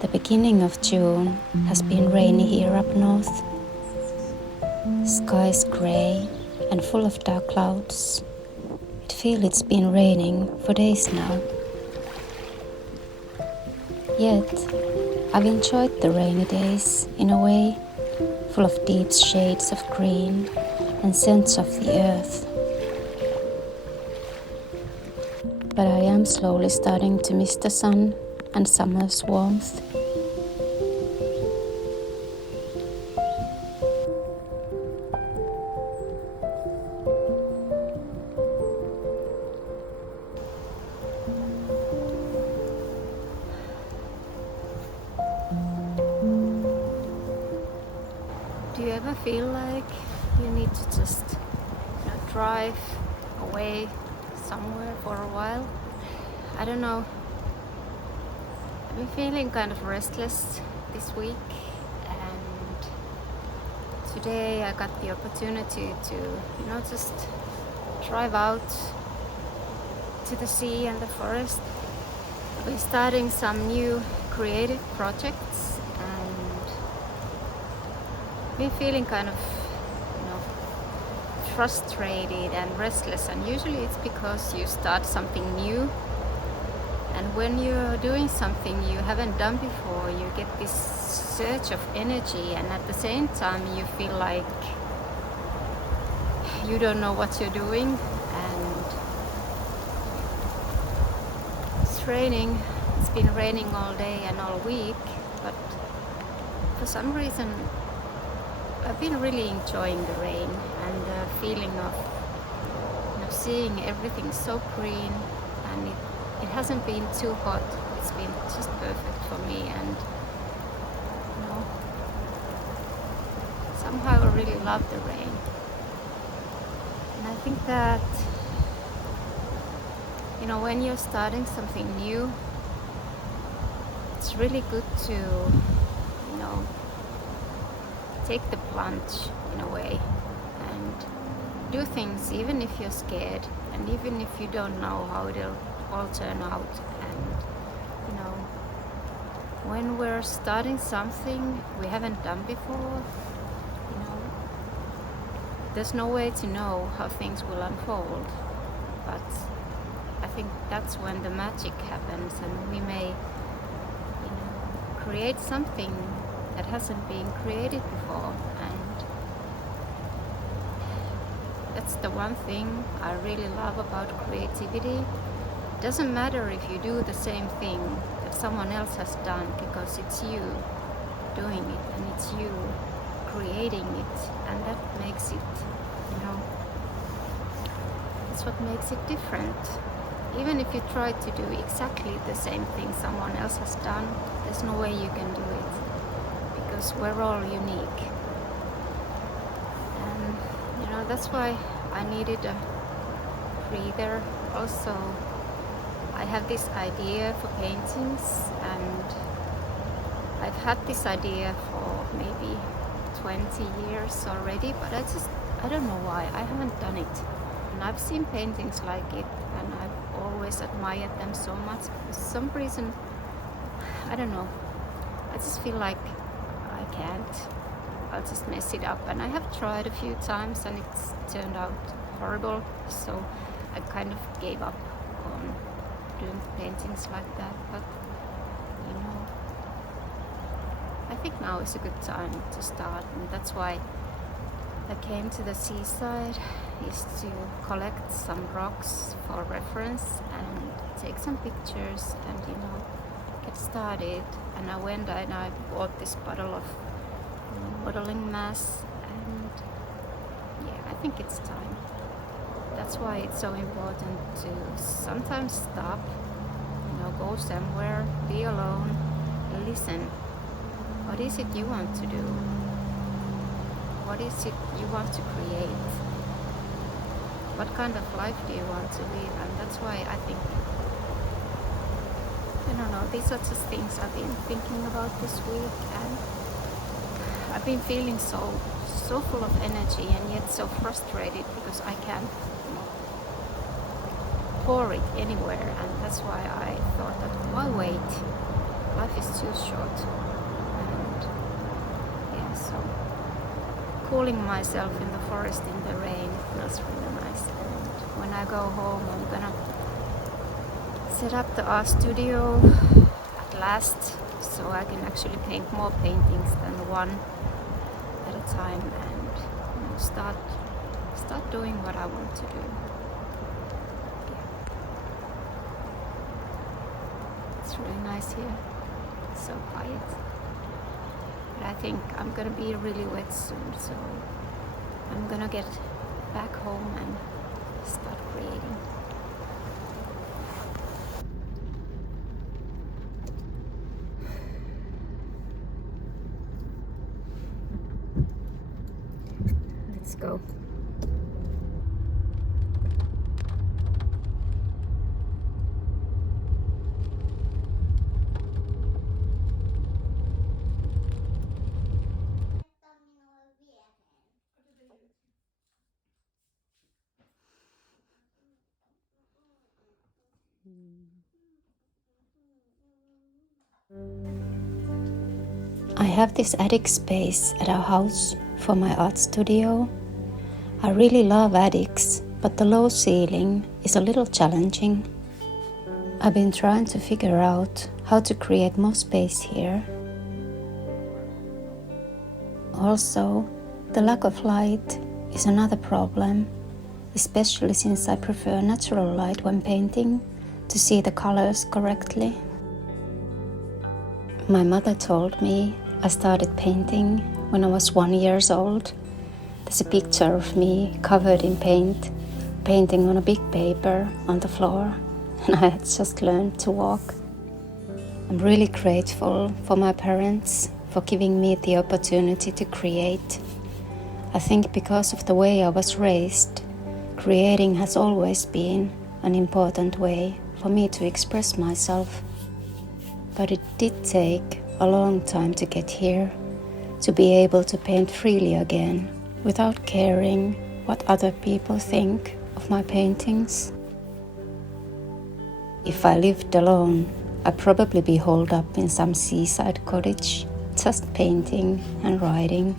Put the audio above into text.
The beginning of June has been rainy here up north. Sky is grey and full of dark clouds. It feels it's been raining for days now. Yet, I've enjoyed the rainy days in a way, full of deep shades of green and scents of the earth. But I am slowly starting to miss the sun and summer's warmth. Do you ever feel like you need to just drive away somewhere for a while? I don't know. I've been feeling kind of restless this week, and today I got the opportunity to just drive out to the sea and the forest. We're starting some new creative projects, and been feeling kind of frustrated and restless, and usually it's because you start something new, and when you're doing something you haven't done before, you get this surge of energy, and at the same time you feel like you don't know what you're doing. And it's been raining all day and all week, but for some reason I've been really enjoying the rain and the feeling of seeing everything so green, and it hasn't been too hot. It's been just perfect for me, and somehow I really love the rain. And I think that when you're starting something new, it's really good to take the plunge in a way and do things even if you're scared, and even if you don't know how it'll all turn out. And when we're starting something we haven't done before, there's no way to know how things will unfold, but I think that's when the magic happens, and we may create something that hasn't been created before. And that's the one thing I really love about creativity. It doesn't matter if you do the same thing that someone else has done, because it's you doing it and it's you creating it, and that makes it, that's what makes it different. Even if you try to do exactly the same thing someone else has done, there's no way you can do it, because we're all unique. And that's why I needed a breather. Also, I have this idea for paintings, and I've had this idea for maybe 20 years already, but I don't know why I haven't done it. And I've seen paintings like it, and I've always admired them so much. For some reason, I don't know, I just feel like I can't. I'll just mess it up, and I have tried a few times and it's turned out horrible, so I kind of gave up on doing paintings like that. But I think now is a good time to start, and that's why I came to the seaside, is to collect some rocks for reference and take some pictures and get started. And I went and I bought this bottle of modeling mass, and I think it's time. That's why it's so important to sometimes stop, go somewhere, be alone, listen. What is it you want to do? What is it you want to create? What kind of life do you want to live? And that's why I think, these are just things I've been thinking about this week, and I've been feeling so full of energy and yet so frustrated because I can't pour it anywhere. And that's why I thought that why wait? life is too short. And yeah, so cooling myself in the forest in the rain feels really nice. And when I go home, I'm gonna set up the art studio at last, so I can actually paint more paintings than one at a time, and start doing what I want to do. Yeah. It's really nice here, so quiet. But I think I'm gonna be really wet soon, so I'm gonna get back home and start creating. Let's go. I have this attic space at our house for my art studio. I really love attics, but the low ceiling is a little challenging. I've been trying to figure out how to create more space here. Also, the lack of light is another problem, especially since I prefer natural light when painting to see the colors correctly. My mother told me I started painting when I was 1 year old. There's a picture of me covered in paint, painting on a big paper on the floor, and I had just learned to walk. I'm really grateful for my parents for giving me the opportunity to create. I think because of the way I was raised, creating has always been an important way for me to express myself. But it did take a long time to get here, to be able to paint freely again, without caring what other people think of my paintings. If I lived alone, I'd probably be holed up in some seaside cottage, just painting and writing.